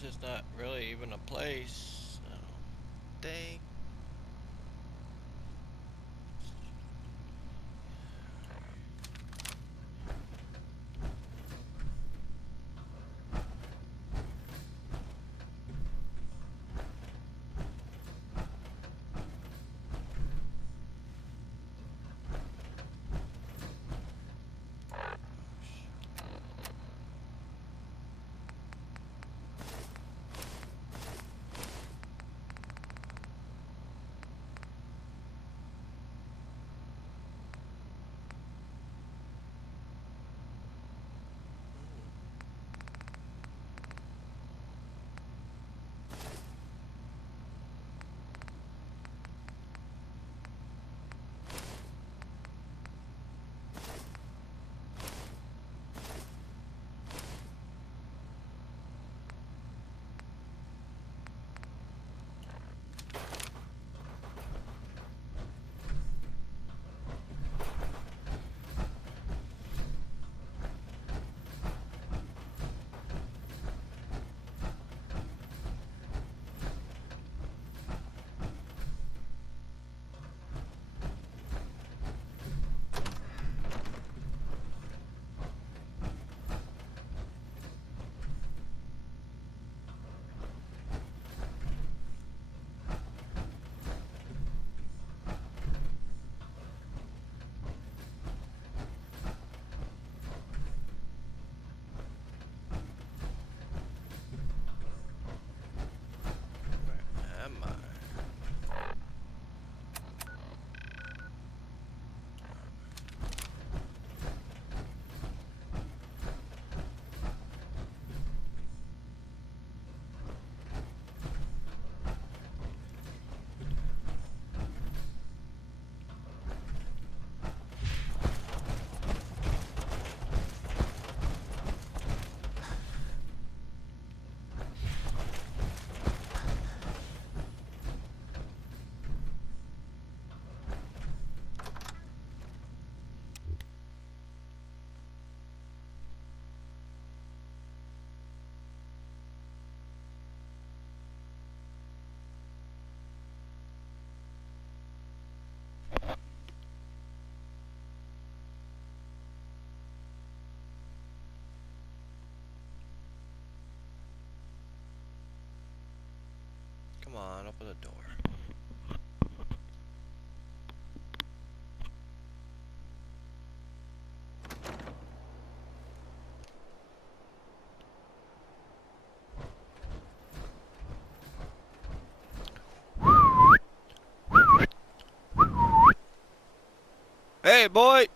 This is not really even a place. So. Dang. Where am I? Come on, open the door. Hey, boy!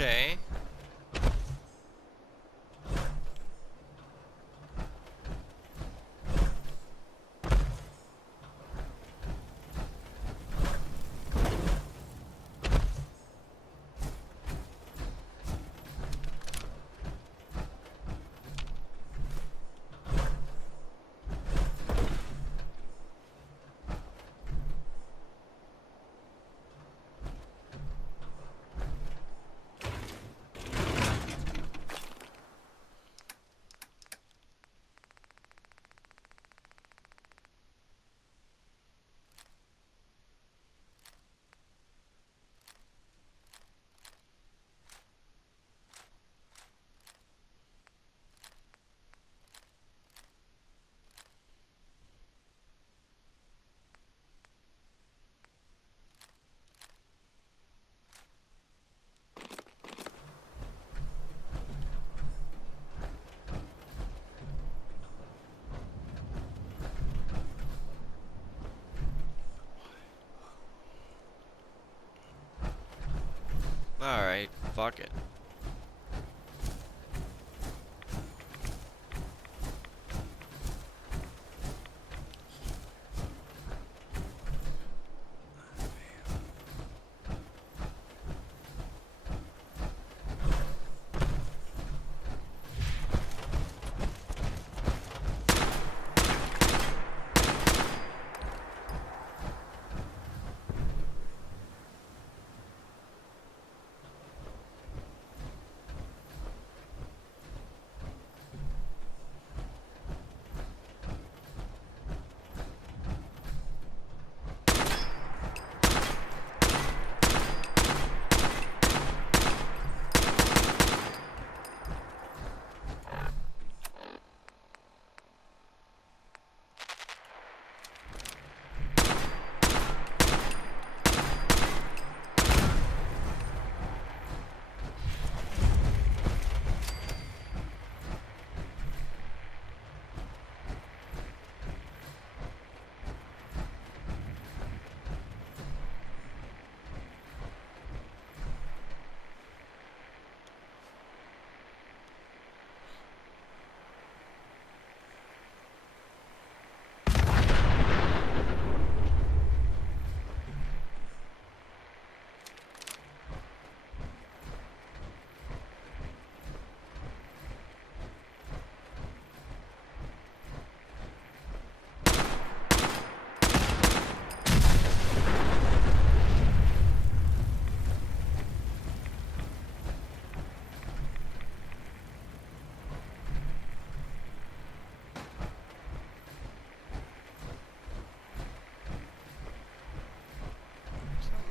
Okay. Alright, fuck it.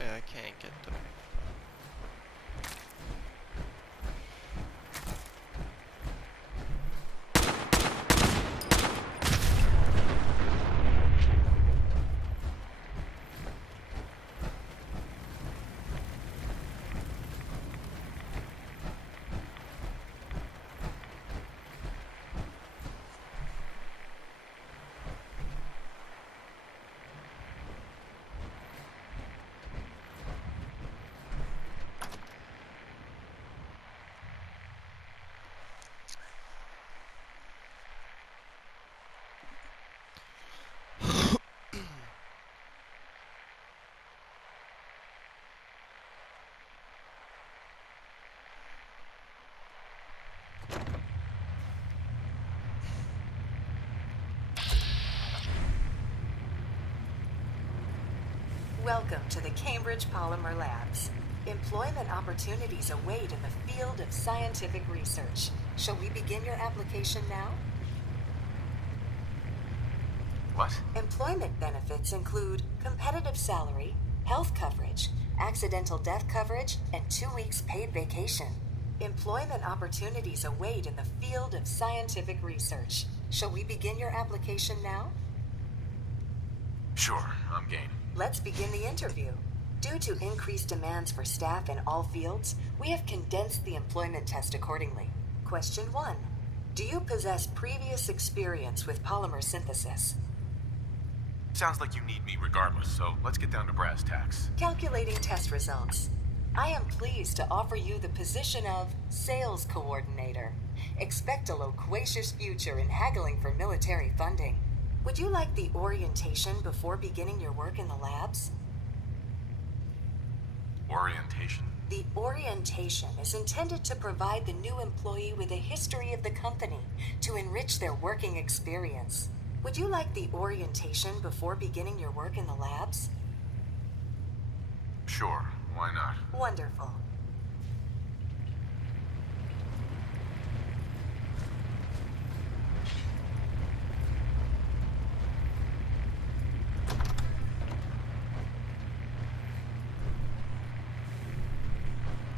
I can't get the... Welcome to the Cambridge Polymer Labs. Employment opportunities await in the field of scientific research. Shall we begin your application now? What? Employment benefits include competitive salary, health coverage, accidental death coverage, and 2 weeks paid vacation. Employment opportunities await in the field of scientific research. Shall we begin your application now? Sure, I'm game. Let's begin the interview. Due to increased demands for staff in all fields, we have condensed the employment test accordingly. Question 1. Do you possess previous experience with polymer synthesis? Sounds like you need me regardless, so let's get down to brass tacks. Calculating test results. I am pleased to offer you the position of Sales Coordinator. Expect a loquacious future in haggling for military funding. Would you like the orientation before beginning your work in the labs? Orientation? The orientation is intended to provide the new employee with a history of the company to enrich their working experience. Would you like the orientation before beginning your work in the labs? Sure, why not? Wonderful.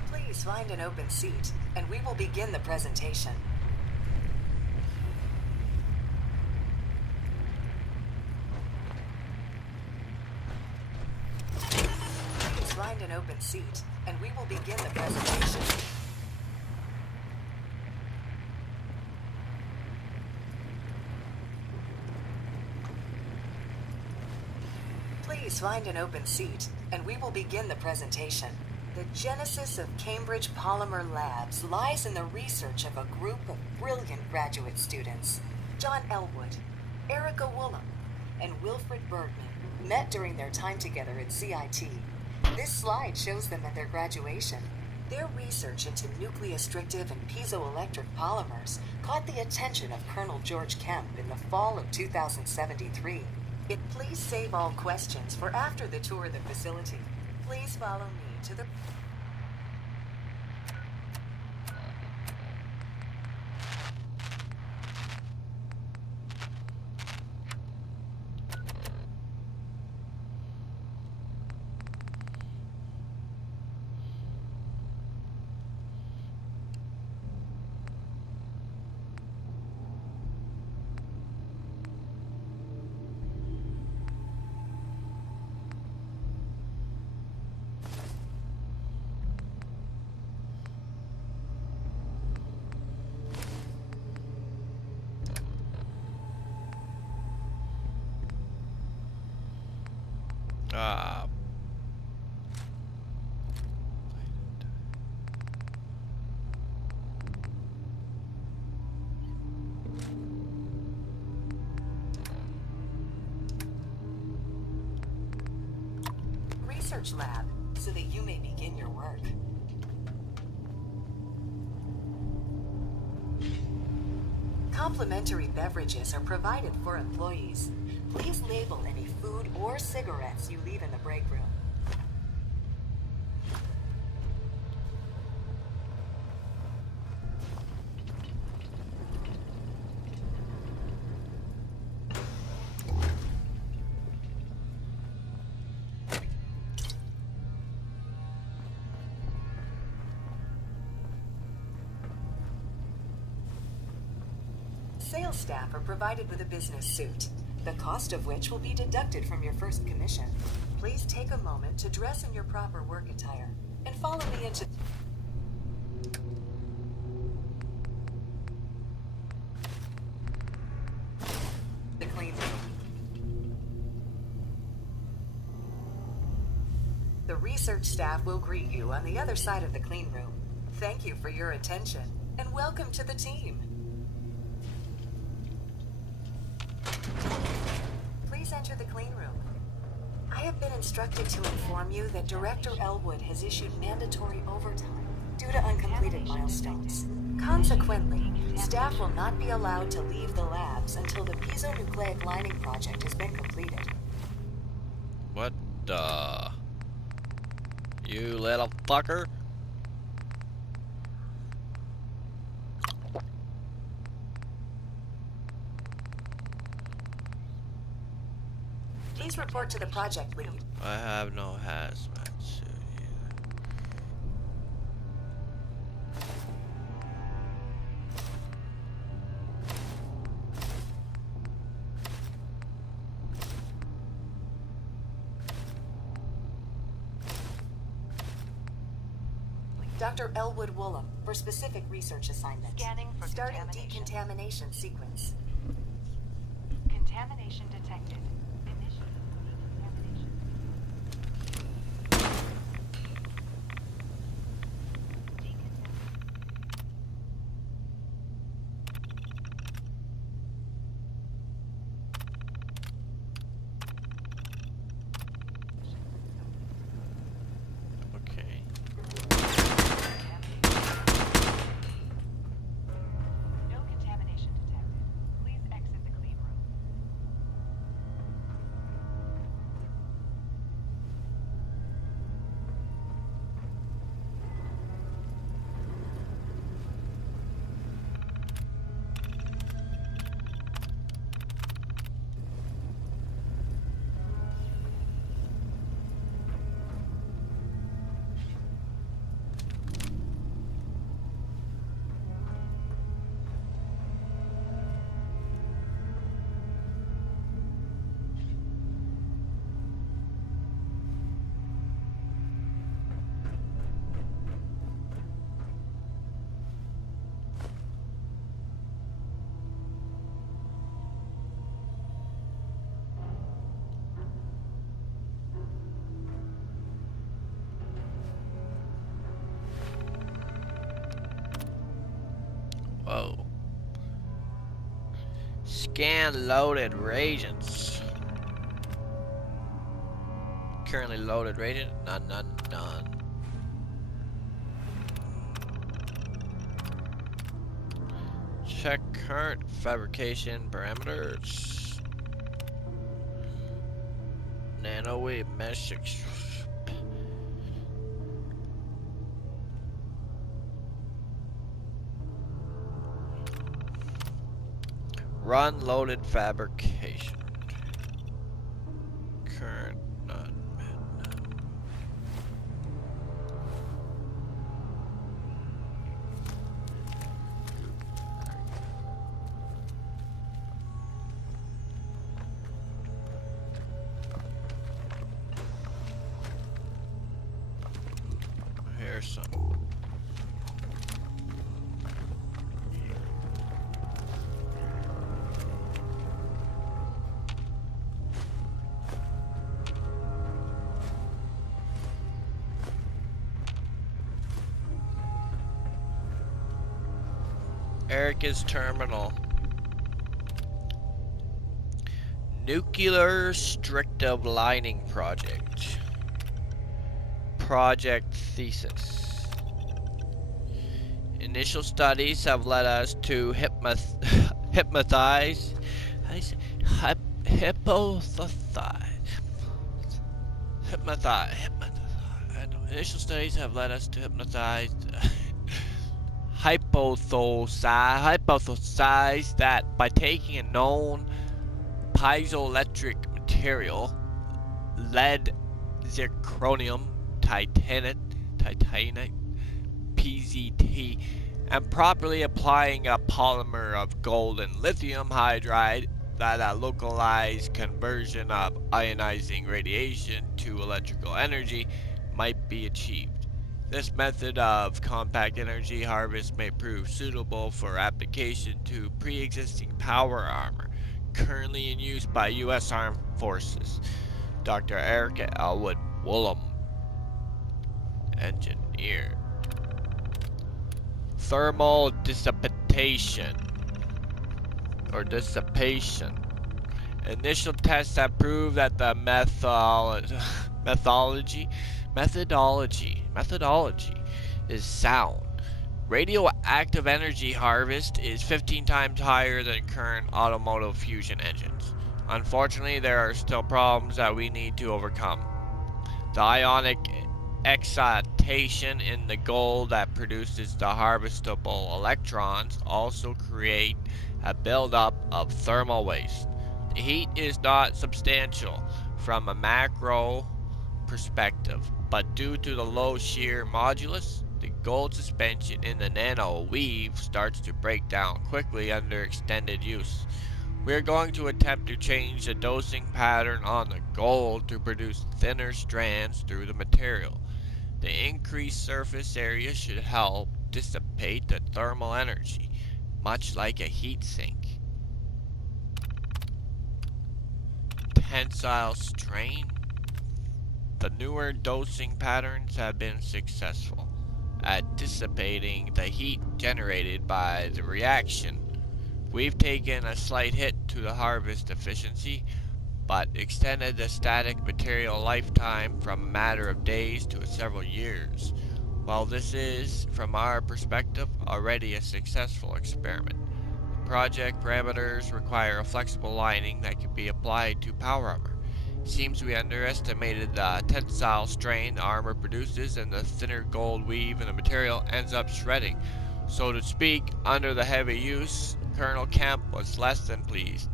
Please find an open seat, and we will begin the presentation. Please find an open seat, and we will begin the presentation. Please find an open seat, and we will begin the presentation. The genesis of Cambridge Polymer Labs lies in the research of a group of brilliant graduate students. John Elwood, Erica Woolham, and Wilfred Bergman met during their time together at CIT. This slide shows them at their graduation. Their research into nucleostrictive and piezoelectric polymers caught the attention of Colonel George Kemp in the fall of 2073. Please save all questions for after the tour of the facility. Please follow me to the... Ah. Research lab, so that you may begin your work. Complimentary beverages are provided for employees. Please label any food or cigarettes you leave in the break room. Sales staff are provided with a business suit, the cost of which will be deducted from your first commission. Please take a moment to dress in your proper work attire and follow me into the clean room. The research staff will greet you on the other side of the clean room. Thank you for your attention, and welcome to the team. Please enter the clean room. I have been instructed to inform you that Director Elwood has issued mandatory overtime due to uncompleted milestones. Consequently, staff will not be allowed to leave the labs until the piezonucleic lining project has been completed. What the? You little fucker? Please report to the project lead. I have no hazmat suit either. Dr. Elwood Woolham for specific research assignment. Scanning for Starting contamination. decontamination sequence. Contamination detected. Initiating decontamination. Scan loaded reagents. Currently loaded reagent. None. Check current fabrication parameters. Nanowave mesh. Run loaded fabrication. Current none. Here's some. Erica's terminal. Nuclear Strictive Lining Project. Project thesis. Initial studies have led us to hypnotize. How do you say? Hypnotize. Initial studies have led us to hypnotize. Hypothesize that by taking a known piezoelectric material, lead, zirconium, titanate, PZT, and properly applying a polymer of gold and lithium hydride, that a localized conversion of ionizing radiation to electrical energy might be achieved. This method of compact energy harvest may prove suitable for application to pre-existing power armor currently in use by U.S. Armed Forces. Dr. Erica Elwood Woolham, engineer. Thermal dissipation. Initial tests have proved that the methodology is sound. Radioactive energy harvest is 15 times higher than current automotive fusion engines. Unfortunately, there are still problems that we need to overcome. The ionic excitation in the gold that produces the harvestable electrons also create a buildup of thermal waste. The heat is not substantial from a macro perspective, but due to the low shear modulus, the gold suspension in the nano weave starts to break down quickly under extended use. We are going to attempt to change the dosing pattern on the gold to produce thinner strands through the material. The increased surface area should help dissipate the thermal energy, much like a heat sink. Tensile strain. The newer dosing patterns have been successful at dissipating the heat generated by the reaction. We've taken a slight hit to the harvest efficiency, but extended the static material lifetime from a matter of days to several years. While this is, from our perspective, already a successful experiment, the project parameters require a flexible lining that can be applied to power armor. It seems we underestimated the tensile strain the armor produces, and the thinner gold weave in the material ends up shredding. So to speak, under the heavy use, Colonel Kemp was less than pleased,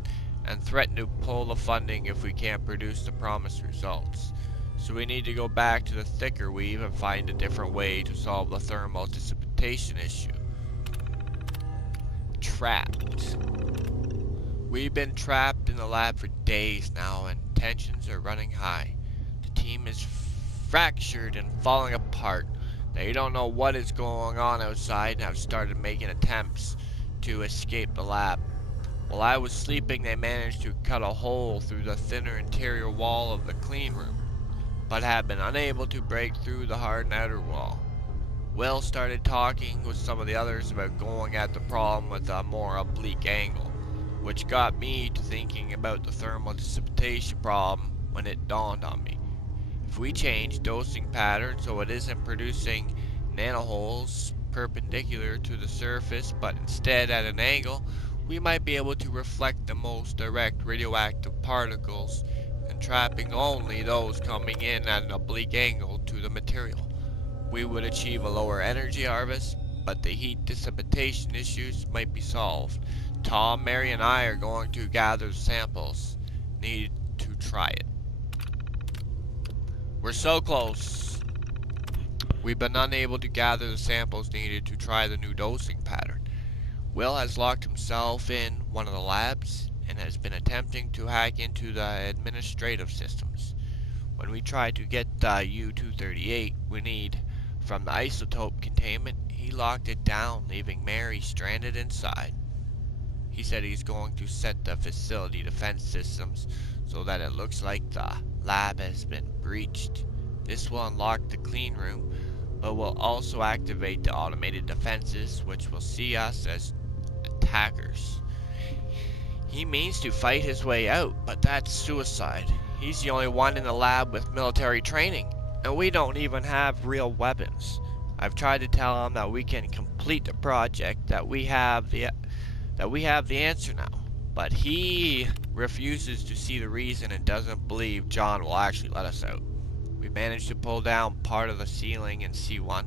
and threatened to pull the funding if we can't produce the promised results. So we need to go back to the thicker weave and find a different way to solve the thermal dissipation issue. Trapped. We've been trapped in the lab for days now, and tensions are running high. The team is fractured and falling apart. They don't know what is going on outside and have started making attempts to escape the lab. While I was sleeping, they managed to cut a hole through the thinner interior wall of the clean room, but have been unable to break through the hardened outer wall. Will started talking with some of the others about going at the problem with a more oblique angle, which got me to thinking about the thermal dissipation problem when it dawned on me. If we change dosing pattern so it isn't producing nanoholes perpendicular to the surface but instead at an angle, we might be able to reflect the most direct radioactive particles and trapping only those coming in at an oblique angle to the material. We would achieve a lower energy harvest, but the heat dissipation issues might be solved. Tom, Mary, and I are going to gather samples. Need to try it. We're so close. We've been unable to gather the samples needed to try the new dosing pattern. Will has locked himself in one of the labs and has been attempting to hack into the administrative systems. When we try to get the U-238 we need from the isotope containment, he locked it down, leaving Mary stranded inside. He said he's going to set the facility defense systems so that it looks like the lab has been breached. This will unlock the clean room, but will also activate the automated defenses, which will see us as attackers. He means to fight his way out, but that's suicide. He's the only one in the lab with military training, and we don't even have real weapons. I've tried to tell him that we can complete the project, that we have the answer now, but he refuses to see the reason and doesn't believe John will actually let us out. We managed to pull down part of the ceiling in C1,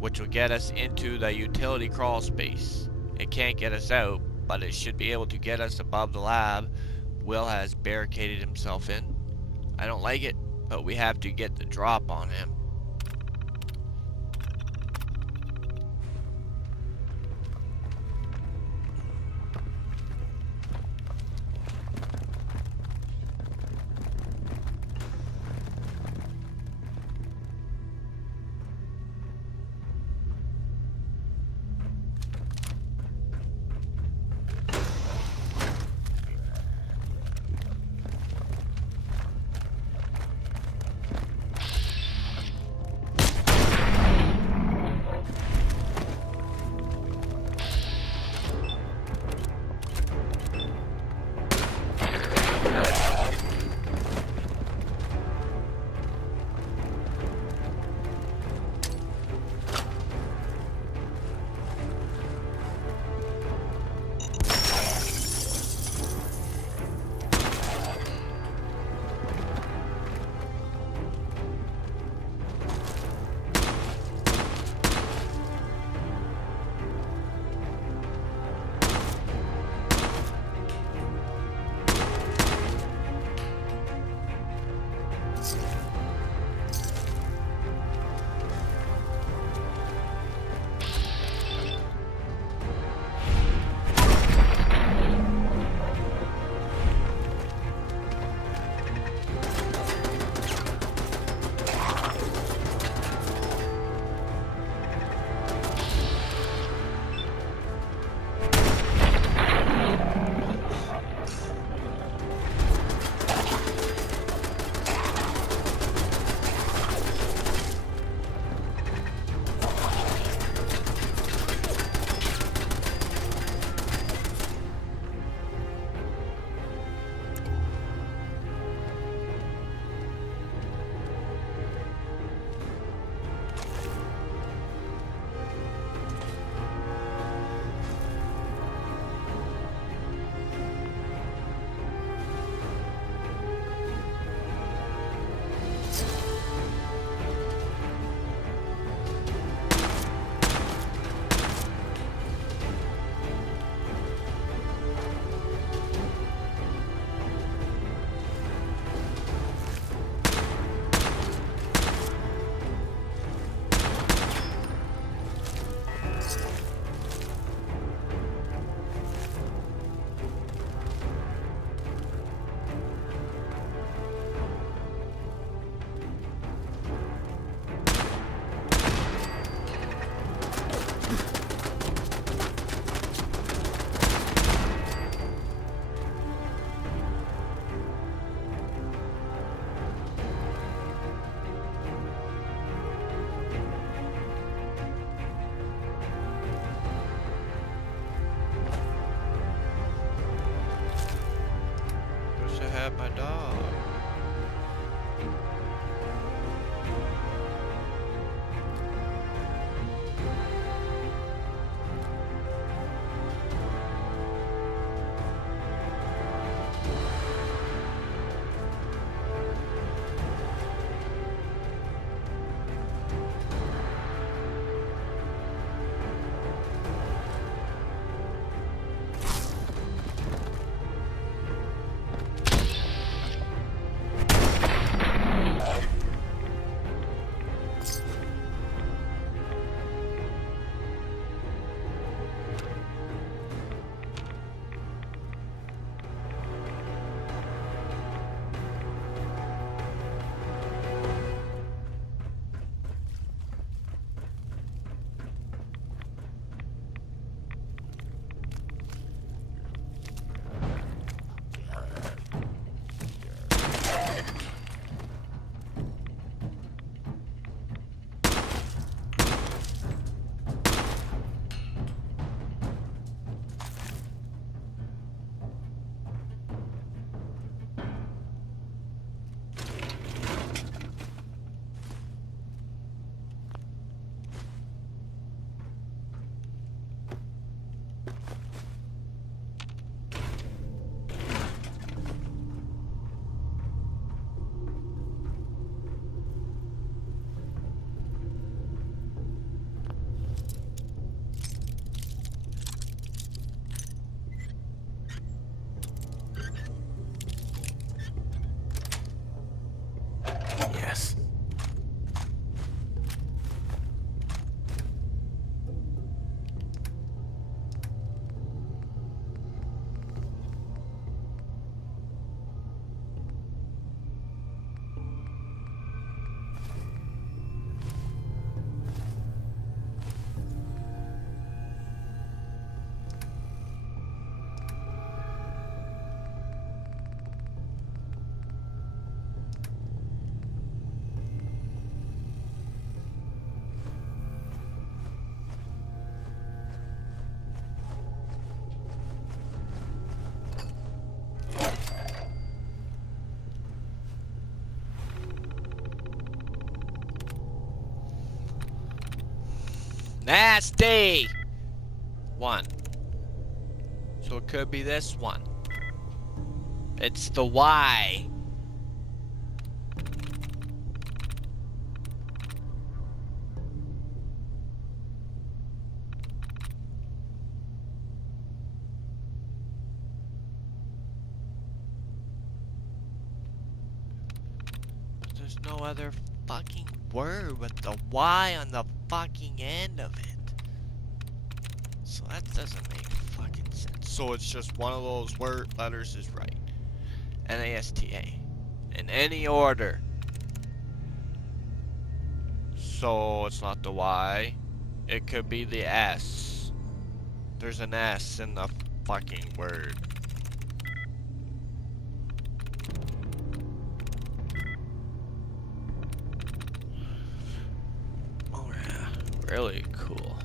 which will get us into the utility crawl space. It can't get us out, but it should be able to get us above the lab Will has barricaded himself in. I don't like it, but we have to get the drop on him. at my dog. Yes. Nasty! One. So it could be this one. It's the Y. There's no other fucking word with the Y on the fucking end of it. So that doesn't make fucking sense. So it's just one of those word letters is right. N-A-S-T-A. In any order. So it's not the Y. It could be the S. There's an S in the fucking word. Oh yeah. Really cool.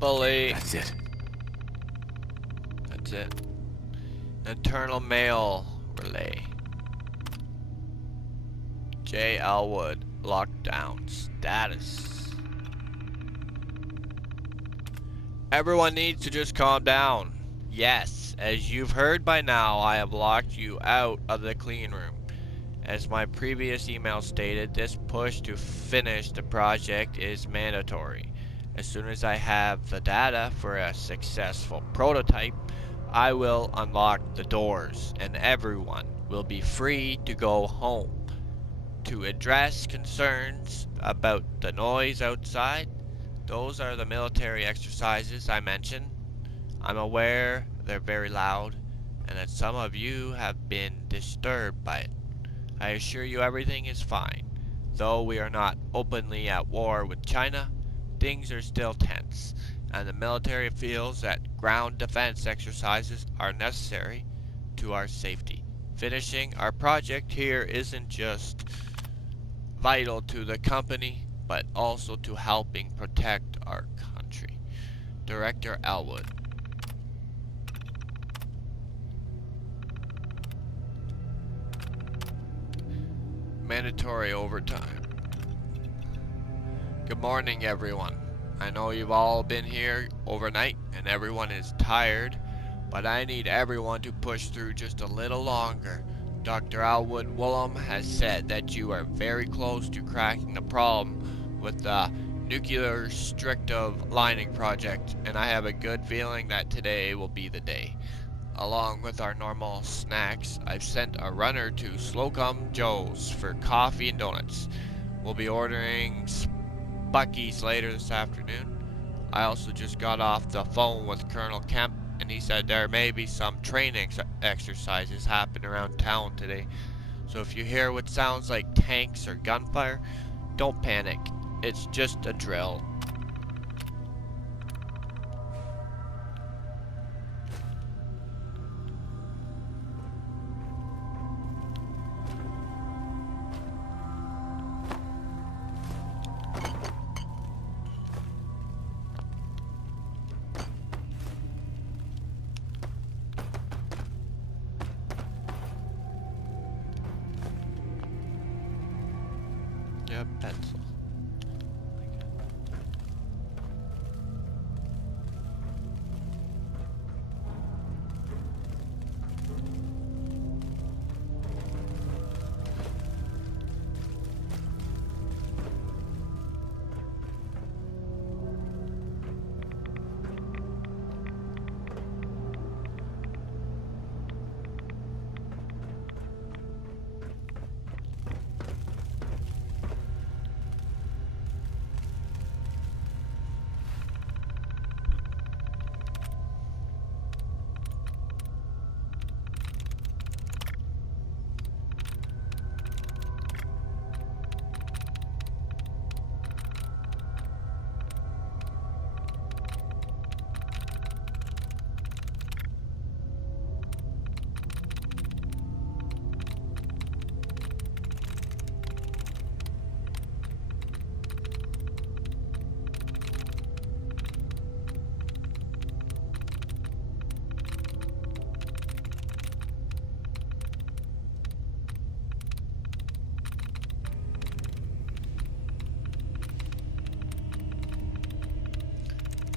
Bully. That's it. That's it. Internal mail relay. J. Elwood. Lockdown status. Everyone needs to just calm down. Yes, as you've heard by now, I have locked you out of the clean room. As my previous email stated, this push to finish the project is mandatory. As soon as I have the data for a successful prototype, I will unlock the doors and everyone will be free to go home. To address concerns about the noise outside, those are the military exercises I mentioned. I'm aware they're very loud and that some of you have been disturbed by it. I assure you everything is fine. Though we are not openly at war with China, things are still tense, and the military feels that ground defense exercises are necessary to our safety. Finishing our project here isn't just vital to the company, but also to helping protect our country. Director Elwood. Mandatory overtime. Good morning, everyone. I know you've all been here overnight and everyone is tired, but I need everyone to push through just a little longer. Dr. Alwood Woolham has said that you are very close to cracking the problem with the nuclear restrictive lining project, and I have a good feeling that today will be the day. Along with our normal snacks, I've sent a runner to Slocum Joe's for coffee and donuts. We'll be ordering Bucky's later this afternoon. I also just got off the phone with Colonel Kemp, and he said there may be some training exercises happening around town today. So if you hear what sounds like tanks or gunfire, don't panic. It's just a drill. Yep, pencil.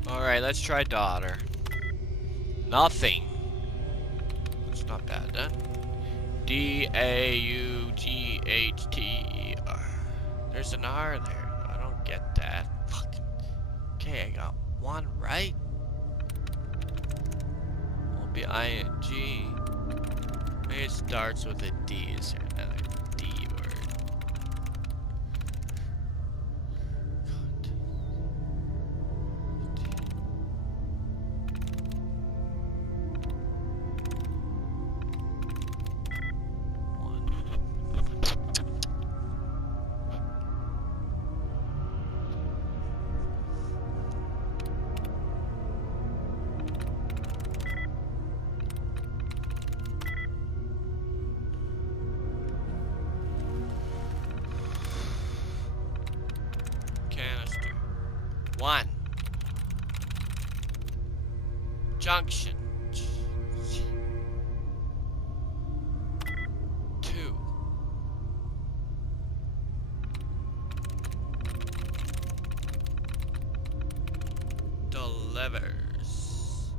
Alright, let's try daughter. Nothing. That's not bad, huh? Daughter. There's an R there. I don't get that. Fuck. Okay, I got one right. Won't be ing. Maybe it starts with a D. Is there another D word? Canister. One. Junction 2. Delivers.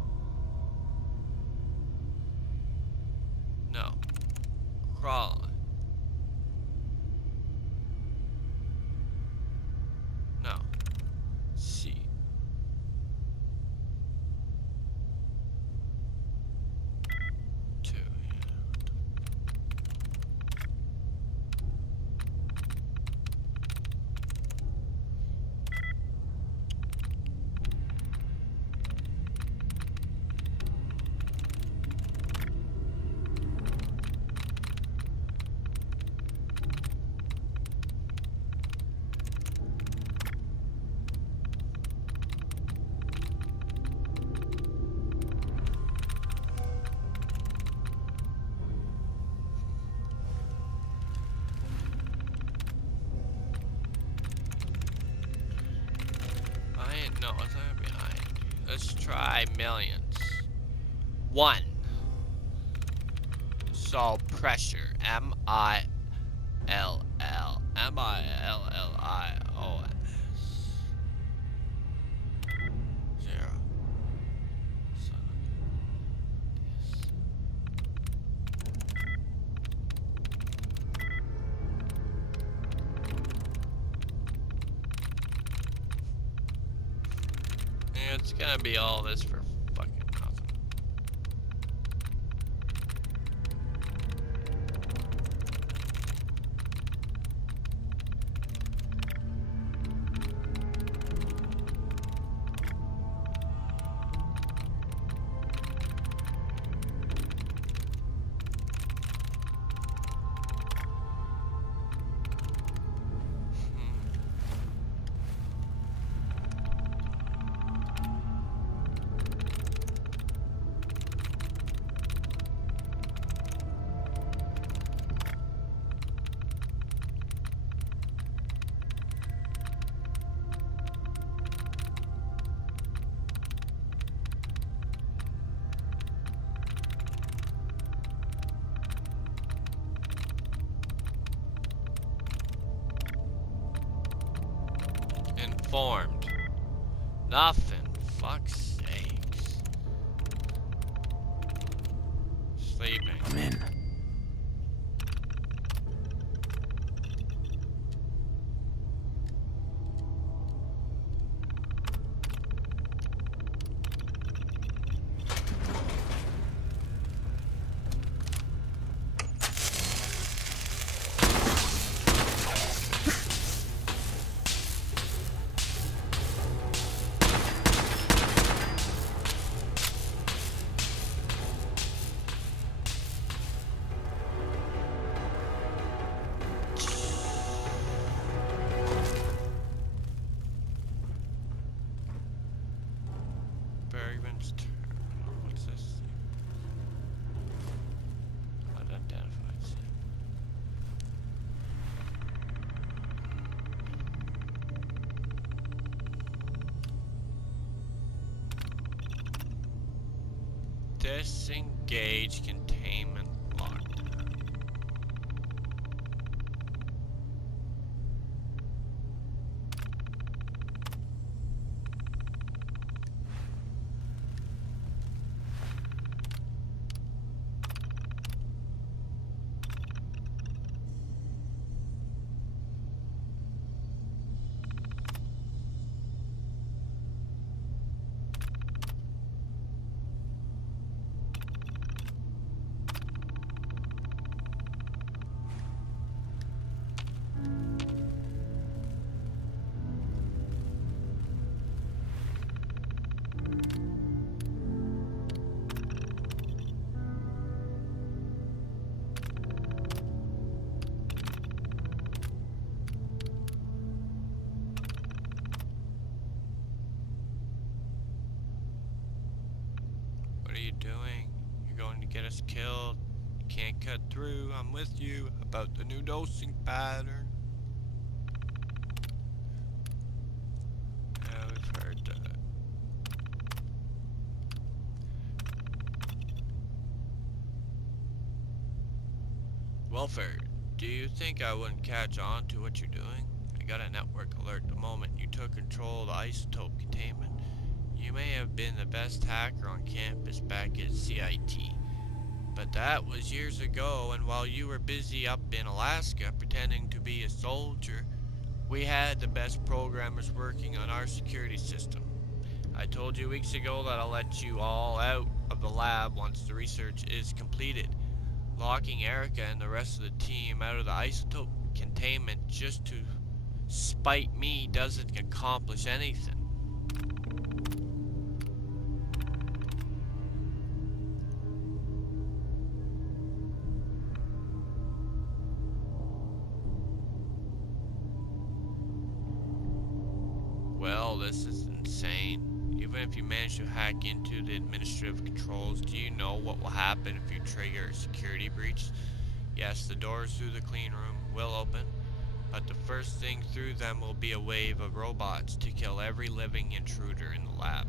No. Crawl. No. C. Two. No, it's not behind. Let's try millions. 1. So pressure. Millions. 0. So, yes. Yeah, it's gonna be all this for fucking nothing. Informed. Nothing. Fuck's sakes. Sleeping. I'm in. Bergman's terminal. What's this? Unidentified. Disengage containment lockdown. What are you doing? You're going to get us killed. You can't cut through. I'm with you about the new dosing pattern. Yeah, we've heard that. Welfare, do you think I wouldn't catch on to what you're doing? I got a network alert the moment you took control of the isotope containment. You may have been the best hacker on campus back at CIT, but that was years ago, and while you were busy up in Alaska pretending to be a soldier, we had the best programmers working on our security system. I told you weeks ago that I'll let you all out of the lab once the research is completed. Locking Erica and the rest of the team out of the isotope containment just to spite me doesn't accomplish anything. Well, this is insane. Even if you manage to hack into the administrative controls, do you know what will happen if you trigger a security breach? Yes, the doors through the clean room will open, but the first thing through them will be a wave of robots to kill every living intruder in the lab.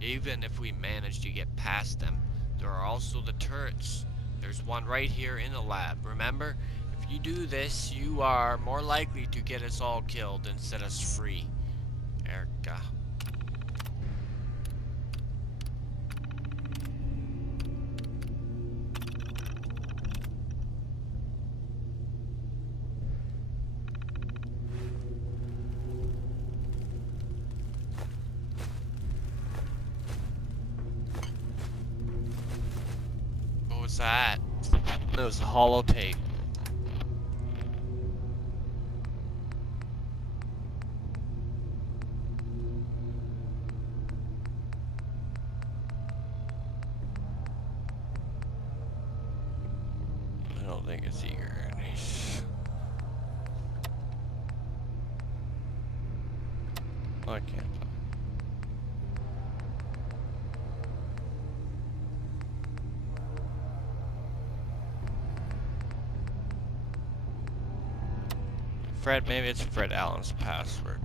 Even if we manage to get past them, there are also the turrets. There's one right here in the lab. Remember, if you do this, you are more likely to get us all killed than set us free. Erica. What was that? It was holotape. I don't think it's eager. I can't. Fred, maybe it's Fred Allen's password.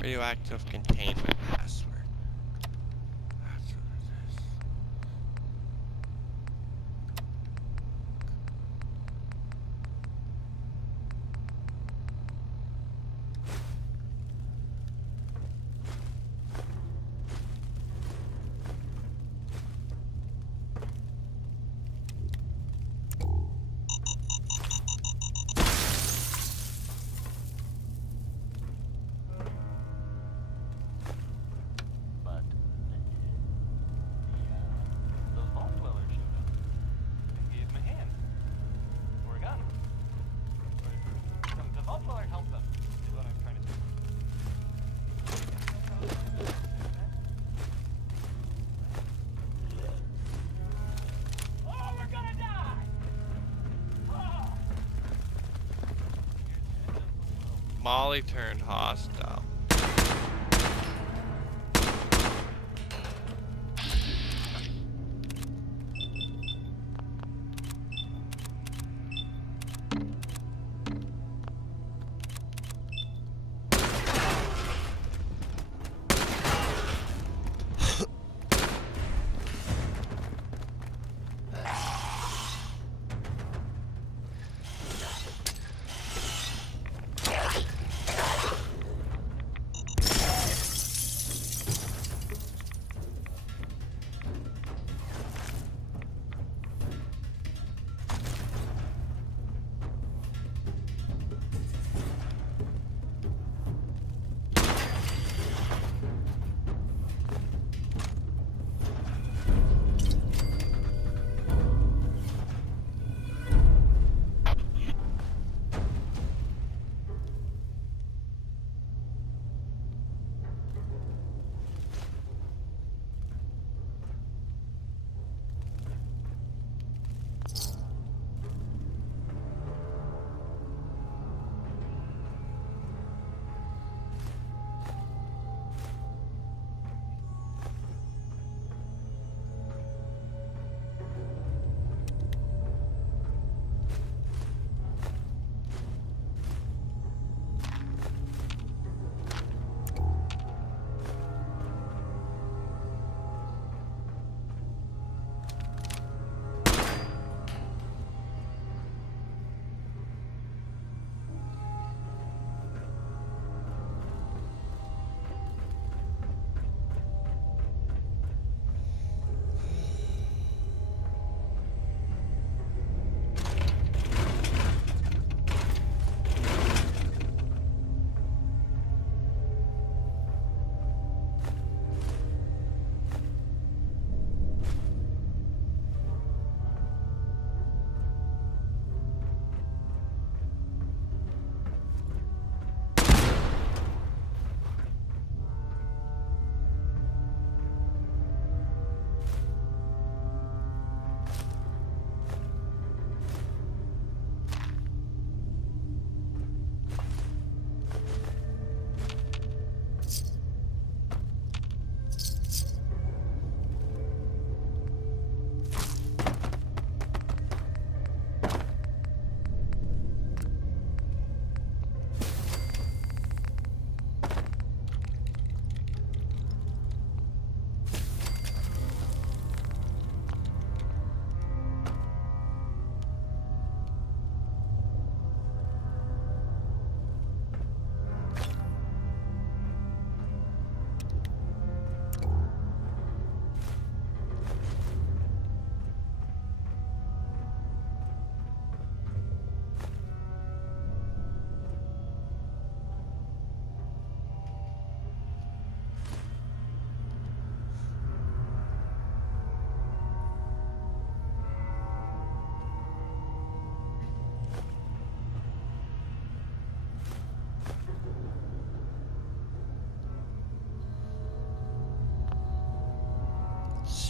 Radioactive containment password. That's what it is. Molly turned hostile.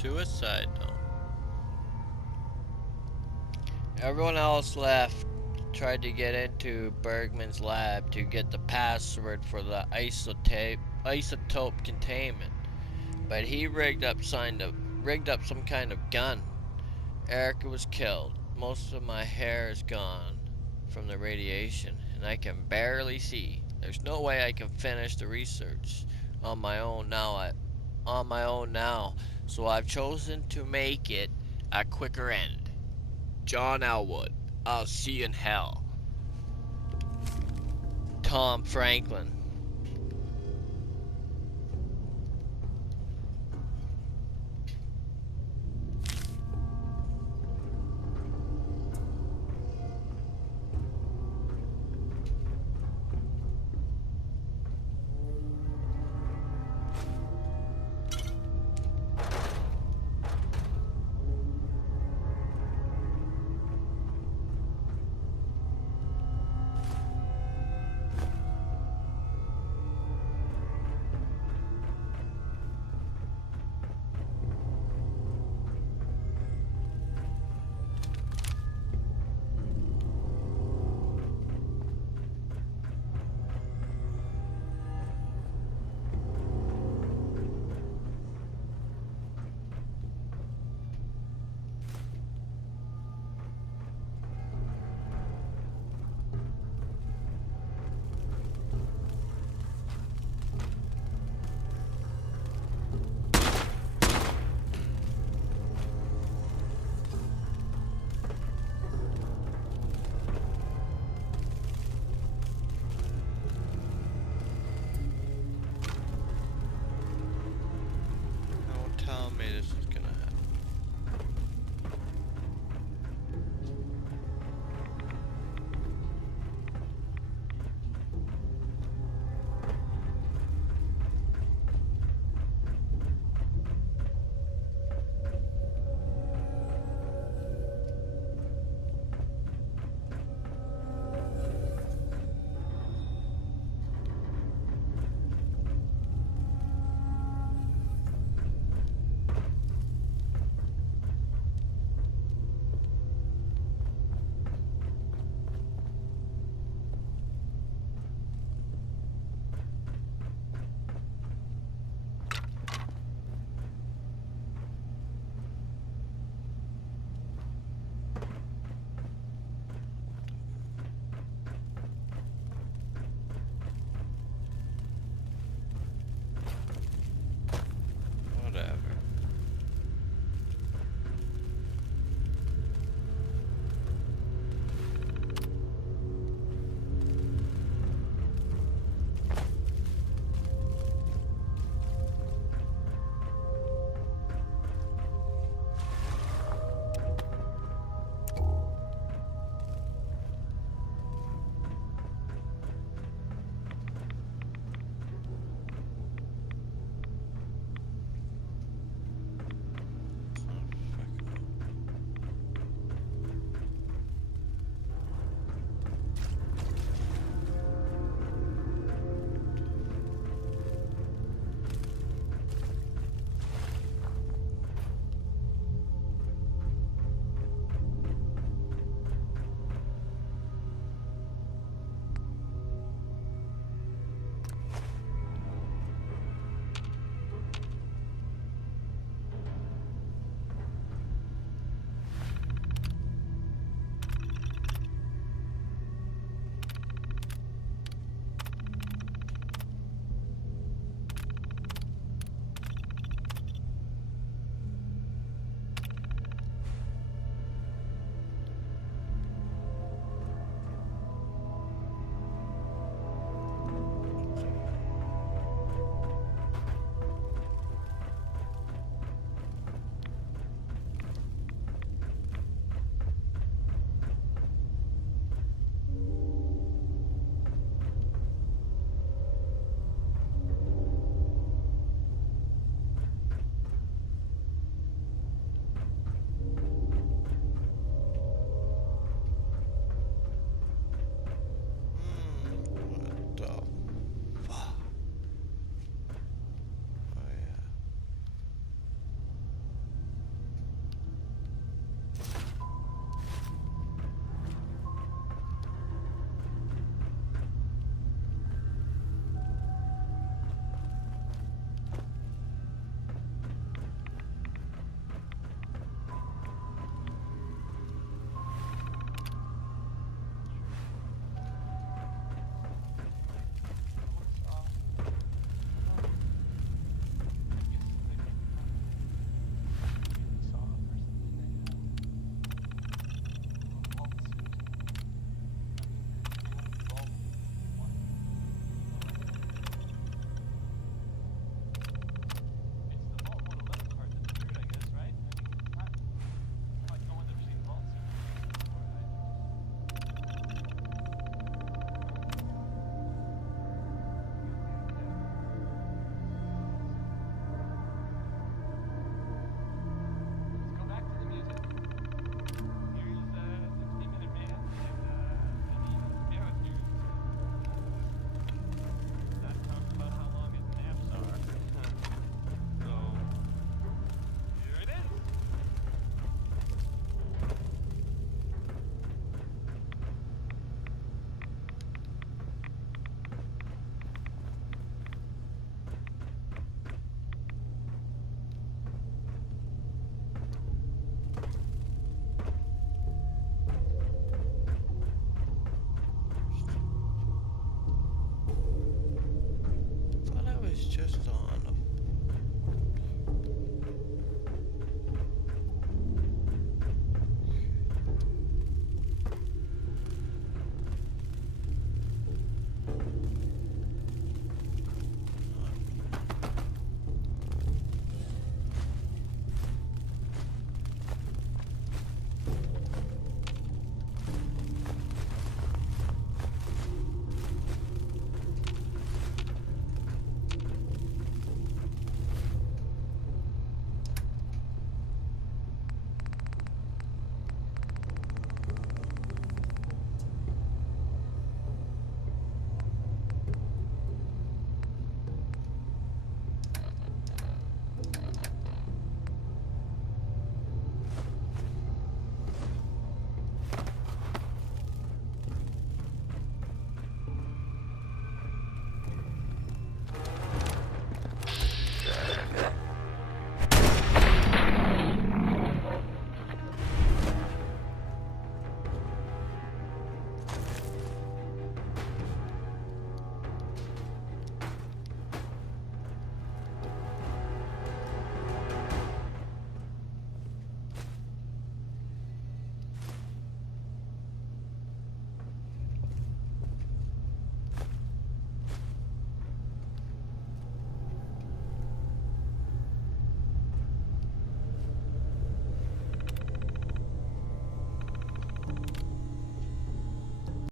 suicide, though. Everyone else left, tried to get into Bergman's lab to get the password for the isotope containment, but he rigged up some kind of gun. Erica was killed. Most of my hair is gone from the radiation, and I can barely see. There's no way I can finish the research on my own now, so I've chosen to make it a quicker end. John Elwood, I'll see you in hell. Tom Franklin,